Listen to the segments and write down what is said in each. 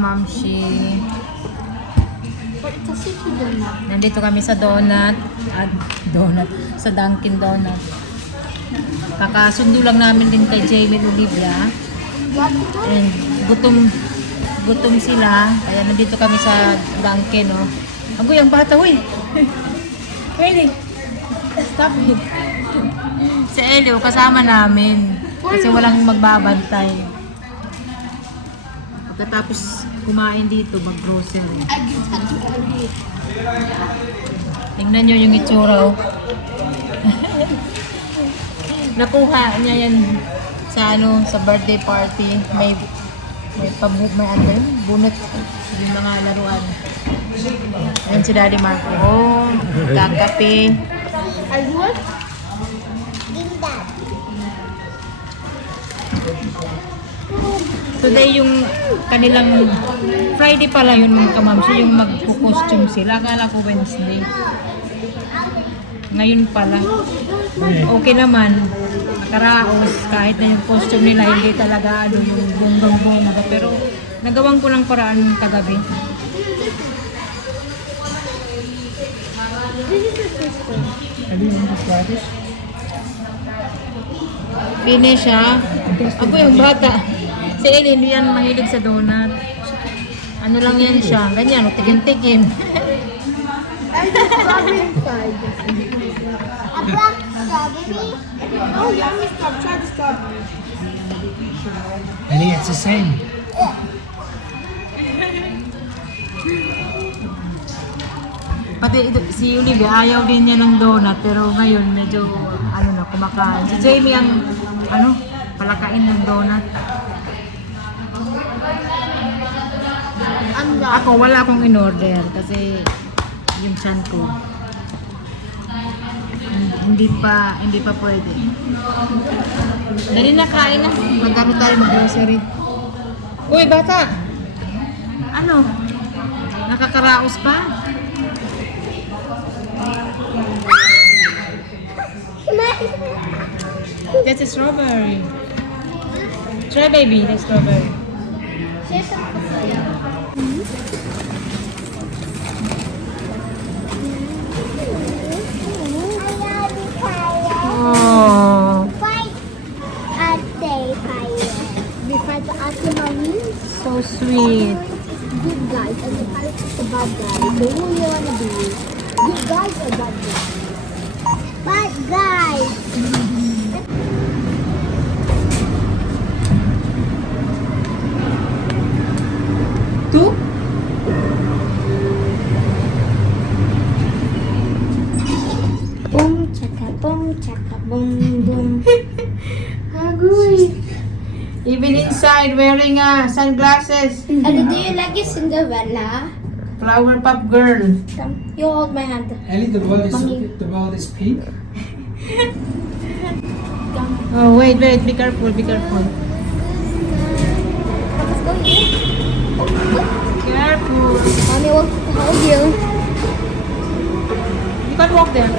kamamshi. But it's a city donut. Nandito kami sa sa Dunkin Donut. Kakasundo lang namin din kay Jamie and Olivia. And gutom sila. Kaya nandito kami sa Dunkin, no. Agoy, ang bata, huy! Ellie! Stop it! Si Ellie, kasama namin. Kasi walang magbabantay. Pagkatapos kumain dito, mag-grocery. Tingnan nyo yung itsura, oh. Nakuha niya yan sa birthday party. May bunot yung mga laruan. Ayan si Daddy Marco. Oh, kakape. Today yung kanilang Friday pala yun mga kamamsi, yung magko-costume sila. Akala ko Wednesday. Ngayon pala. Okay naman. Nakaraos. Kahit na yung costume nila hindi talaga yung bonggang-bongga. Pero nagawan ko ng paraan kagabi. Finish ha. Ako yung bata. Si Eileen yan mahilig sa donut. Ano lang yan siya. Ganyan, tikim-tikim. Strawberry inside. A black strawberry? Oh, yummy stuff. Try the strawberry. I think it's the same. Pati si Olivia, ayaw din niya ng donut. Pero ngayon, medyo, kumakain. Si Jamie ang, palakain ng donut. Ako, wala akong in-order kasi yung chan ko. Hindi pa pwede. Dali na, kain na. Magkano tayo mag-grocery. Uy, bata! Ano? Nakakaraos pa? That's a strawberry. Try, baby, the strawberry. Oh. So sweet. Good guys, and the Alex is the bad guy. So who you wanna be? Good guys or bad guys? Bad guys! Two? Boom, chaka, boom, boom. Agoy. Even inside, wearing sunglasses. And do you like a Cinderella? Flower pop girl. Come, you hold my hand. Ellie, the Mommy. ball is pink. Come. Oh, wait, be careful, be careful. Let's go here. Careful. Mommy will hold you. You can walk there.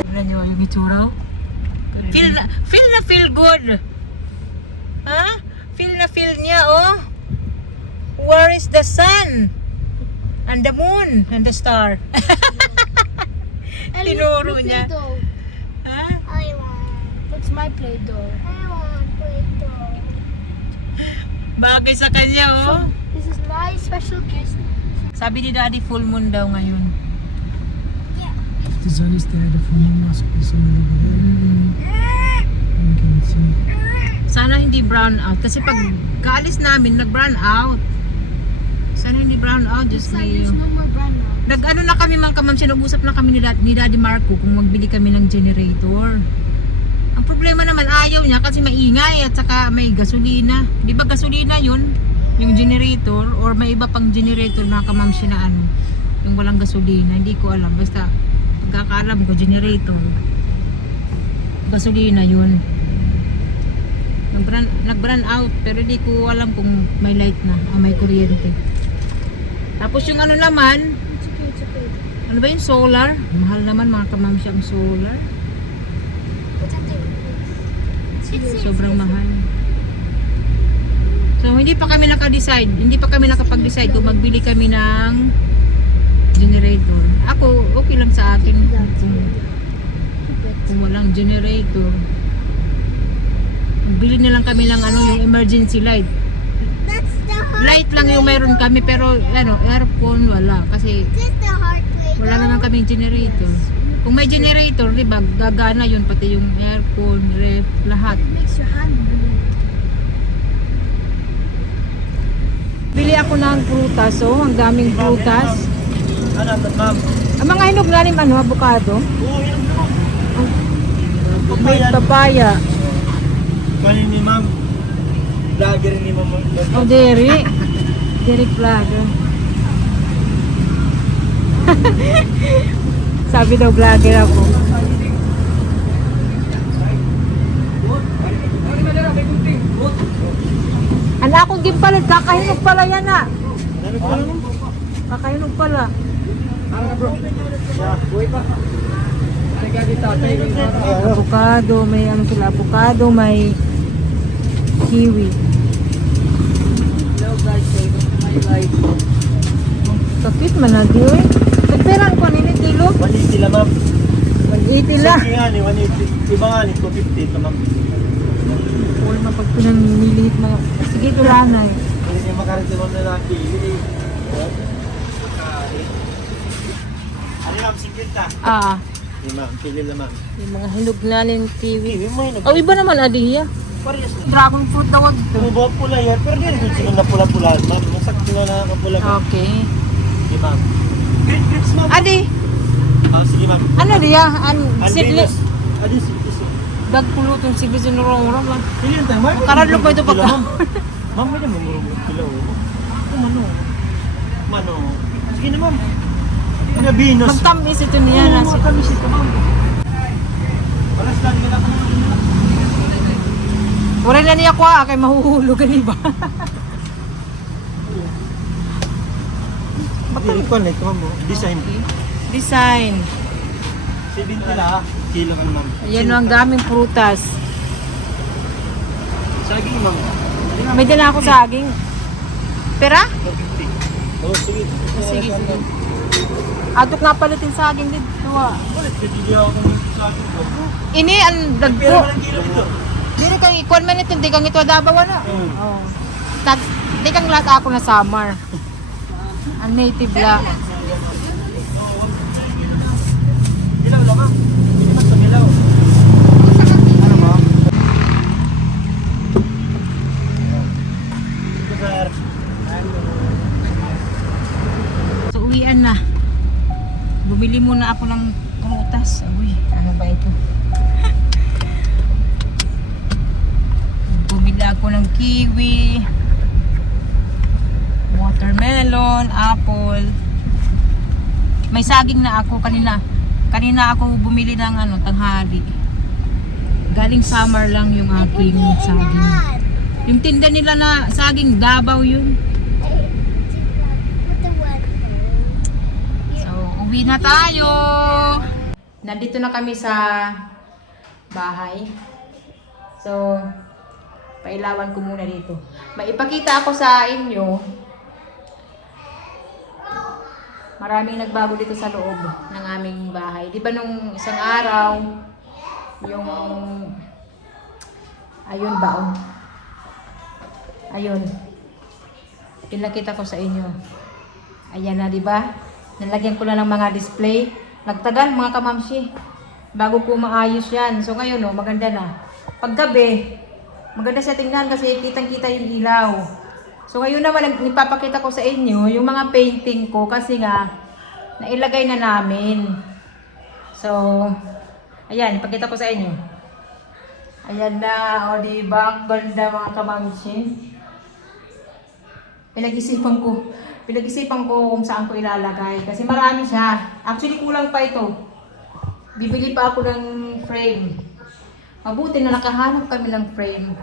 Tignan nyo yung itsura. Feel good. Ha? Feel niya, oh. Where is the sun? And the moon? And the star? Tinuro niya. Ha? I want. That's my Play-Doh. I want Play-Doh. Bagay sa kanya, oh. This is my special gift. Sabi ni Daddy, full moon daw ngayon. If the sun is there, the moon must be somewhere over there. You can see. Sana hindi brown out. Kasi pag kaalis namin, nag-brown out. Sana hindi brown out. Just There's no more brand now. nag-ano na kami mga kamamsi, nag-usap na kami ni Daddy Marco kung magbili kami ng generator. Ang problema naman, ayaw niya kasi maingay at saka may gasolina. Di ba gasolina yun? Yung generator or may iba pang generator na kamamsi na yung walang gasolina. Hindi ko alam. Basta pagkakaalam ko, generator. Gasolina yun. Nag-brand out pero di ko alam kung may light na o may kuryente. Tapos yung naman, It's okay, it's okay. Ano ba yung solar? Mahal naman mga kamamsi ang solar. Sobrang mahal. So, hindi pa kami naka-decide. Hindi pa kami nakapag-decide kung magbili kami ng generator. Ako, okay lang sa akin kung walang generator. Bili na lang kami ng ano, yung emergency light. That's the hard Light lang yung meron kami pero ano, aircon wala kasi That's the hard way. wala naman kaming generator. Kung may generator, di ba, gagana yun pati yung aircon, ref, lahat. It makes your hand blue. Bili ako ng prutas, oh, ang daming prutas. Ano, ma'am? Ang mga hinog lalim, ano, avocado, Oo, yun mo. may papaya, Kanin ni ma'am. Vlogger ni ma'am. oh, dairy flag. Sabi daw vlogger ako. Anak akong gimpalit, kakahinog pala yan ah. Ano pa lang? Kakahinog pala. Avocado, may ano sila, avocado, may kiwi. Sakit man na di eh. Nagperang ko nini kilo? 180 lang ma'am. 180 la. Sige nga ni, 180. Iba nga ni, 250 ito ma'am. Wala mapag pinaniliit mga. Sige, tulanay. Hindi niya makarito ma'am na laki. Ano ma'am, 50? Ah, Hindi ma'am, pili lang ma'am. yung mga hinog nanin kiwi. Kiwi mo yun. Oh, iba naman adiya. Parehas na. Dragon fruit daw ito. Tubo pula yan, pero di rin sila na pula-pula ma'am. Masakto na nakakapula ma'am. Okay. Sige ma'am. Grapes ma'am. Adi, Sige ma'am. ano diya? Sidli. Adi, sidlis. Dagpulutong si Bizon Rong ba? Pili yan tayo ma'am. Karadlo ko ito pagka. Ma'am, may naman murong kilo. Mano. Mano. Sige na ma'am. Pinabinos. Magtamis ito niya. Oo, Nasi. matamis ito ma'am. Paras lang nila kung ano nila. Wala na niya ko kay mahuhulog ka ba? Hindi ko na ito ma'am. Design. Design. 70 la. Kilo ka ma'am. Ayan o, ang daming prutas. Saging ma'am. May dala ako saging. Pera? 450. Oh, sige. Sige, sige. Atok nga palitin saging dito. Ulit, pipili ako ng saging ko. Ini ang Pero dagko. walang kilo ito. Dili kang ikuan man ito, di kang ito dabaw na. Oh. Di kang lahat ako na summer. Ang native la. Ilaw lang ma'am. Hindi mas pamilaw. Ano ba? Ito sir. So uwian na. Bumili muna ako ng prutas. Uy, ano ba ito? Bumili ako ng kiwi, watermelon, apple. May saging na ako kanina. Kanina ako bumili ng ano, tanghali. Galing summer lang yung aking saging. Yung tinda nila na saging Davao yun. Put the one. So, uwi na tayo. Nandito na kami sa bahay. So, pailawan ko muna dito. Maipakita ako sa inyo. Maraming nagbago dito sa loob ng aming bahay. Di ba nung isang araw, yung ayun baon. Ayun. Pinakita ko sa inyo. Ayan na, di ba? Nalagyan ko na ng mga display. Nagtagal mga kamamsi. Bago ko maayos yan. So ngayon, no, maganda na. Paggabi, maganda siya tingnan kasi kitang-kita yung ilaw. So ngayon naman, ipapakita ko sa inyo yung mga painting ko kasi nga, nailagay na namin. So, ayan, ipakita ko sa inyo. Ayan na, o diba? Ang ganda mga kamamsi. Pinag-isipan ko kung saan ko ilalagay. Kasi marami siya. Actually, kulang pa ito. Bibili pa ako ng frame. Mabuti na nakahanap kami ng frame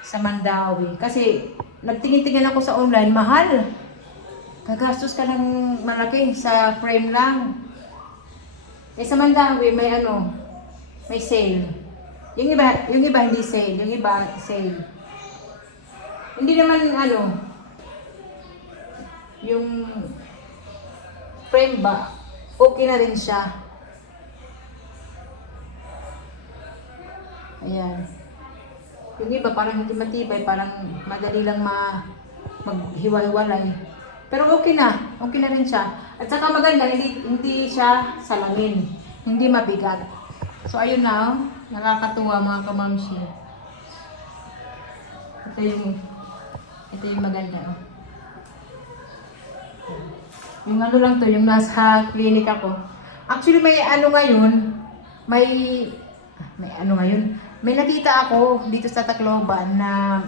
sa Mandawi. Kasi nagtingin-tingin ako sa online, mahal. gagastos ka ng malaki sa frame lang. Eh sa Mandawi may ano, may sale. Yung iba hindi sale, yung iba sale. Hindi naman ano, yung frame ba, okay na rin siya. Ayan. Yung iba parang hindi matibay, parang madali lang maghiwa-hiwalay. Pero okay na rin siya. At saka maganda, hindi siya salangin, hindi mabigat. So ayun na, oh. Nakakatuwa mga kamamsi. Ito yung maganda. Oh. Yung ano lang to, yung nasa clinic ako. Actually may ano ngayon, may nakita ako dito sa Tacloban na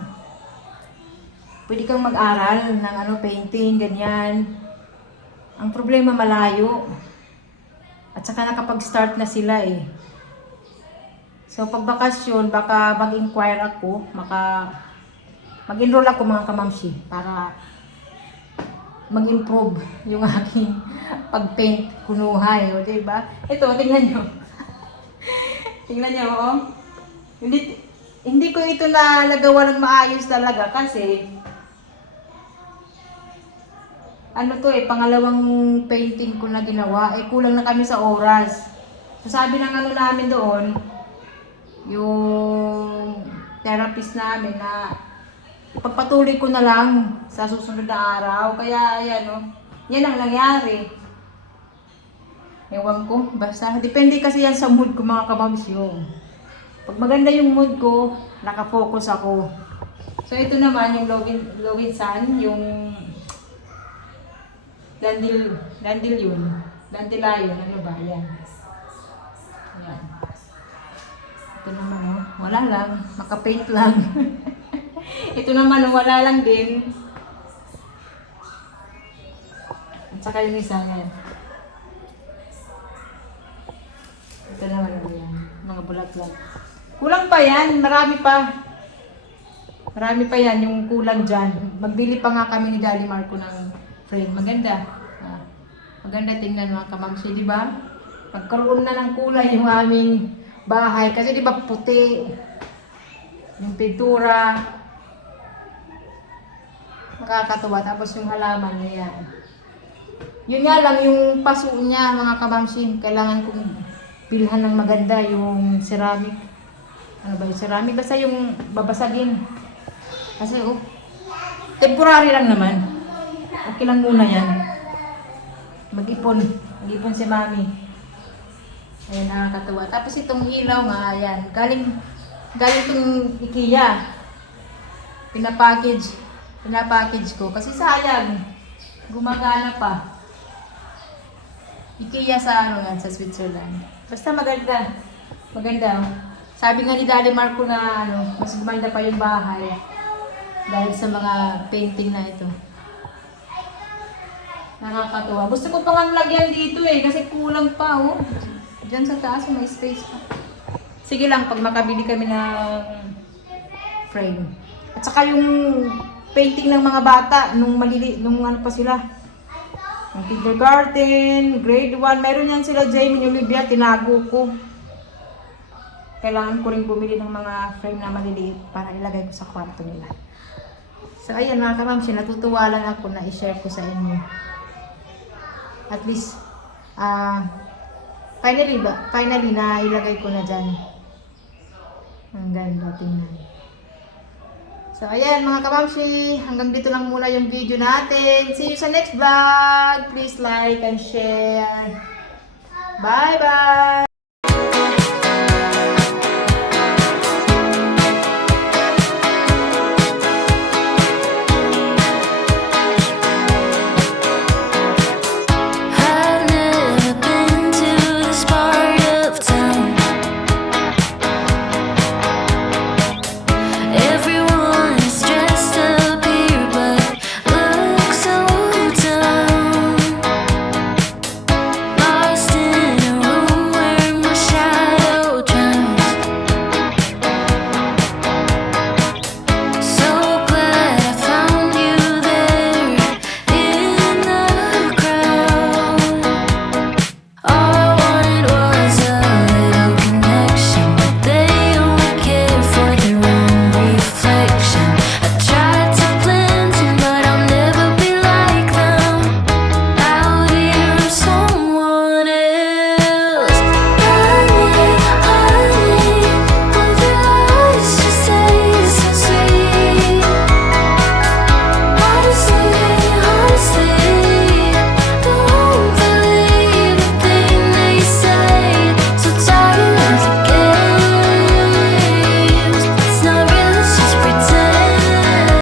pwede kang mag-aral ng ano, painting, ganyan. Ang problema malayo. At saka nakapag-start na sila eh. So pag bakasyon, baka mag-inquire ako, mag-enroll ako mga kamamsi para mag-improve yung aking pag-paint kunuhay, o diba? Ito, tingnan nyo. Tingnan nyo, oh. Hindi ko ito na nagawa ng maayos talaga kasi ano to eh, pangalawang painting ko na ginawa, eh kulang na kami sa oras. So sabi ng ano namin doon, yung therapist namin na pagpatuloy ko na lang sa susunod na araw. Kaya ayan o, yan ang nangyari. Ewan ko, basta depende kasi yan sa mood ko mga kamamsyo. Pag maganda yung mood ko, nakafocus ako. So ito naman yung Lowin Sun, yung Dandelion, ano ba, yan. Ayan. Ito naman oh, wala lang, makapaint lang. Ito naman oh, wala lang din. At saka yung isa yan. Ito naman oh, yan, mga bulat-bulat. Kulang pa yan, marami pa. Marami pa yan, yung kulang dyan. Magbili pa nga kami ni Daddy Marco ng frame. Maganda. Maganda tingnan mga kamamsi, di ba? Pagkaroon na ng kulay yung aming bahay. Kasi di ba puti. Yung pintura. Nakakatuwa. Tapos yung halaman niya. Yun nga lang yung paso niya mga kamamsi. Kailangan kong bilhan ng maganda yung ceramic. Ano ba yung ceramic? Basta yung babasagin. Kasi oh, temporary lang naman. Okay lang muna yan. Mag-ipon si Mami. Ayan, nakakatuwa. Tapos itong ilaw nga, ayan. Galing itong IKEA. Pinapackage ko. Kasi sayang. Gumagana pa. IKEA sa ano yan, sa Switzerland. Basta maganda. Maganda. Sabi nga ni Daddy Marco na ano, mas gumanda pa yung bahay. Dahil sa mga painting na ito. Nakakatuwa. Gusto ko pang lagyan dito eh, kasi kulang pa oh. Diyan sa taas may space pa. Sige lang, pag makabili kami ng frame. At saka yung painting ng mga bata, nung ano pa sila. Yung kindergarten, grade 1, meron yan sila Jamie Olivia, tinago ko. Kailangan ko rin bumili ng mga frame na maliliit para ilagay ko sa kwarto nila. So ayan mga kamamsi, natutuwa lang ako na i-share ko sa inyo. At least, finally na ilagay ko na dyan. Ang ganda, tingnan. So ayan mga kamamsi, hanggang dito lang muna yung video natin. See you sa next vlog. Please like and share. Bye bye!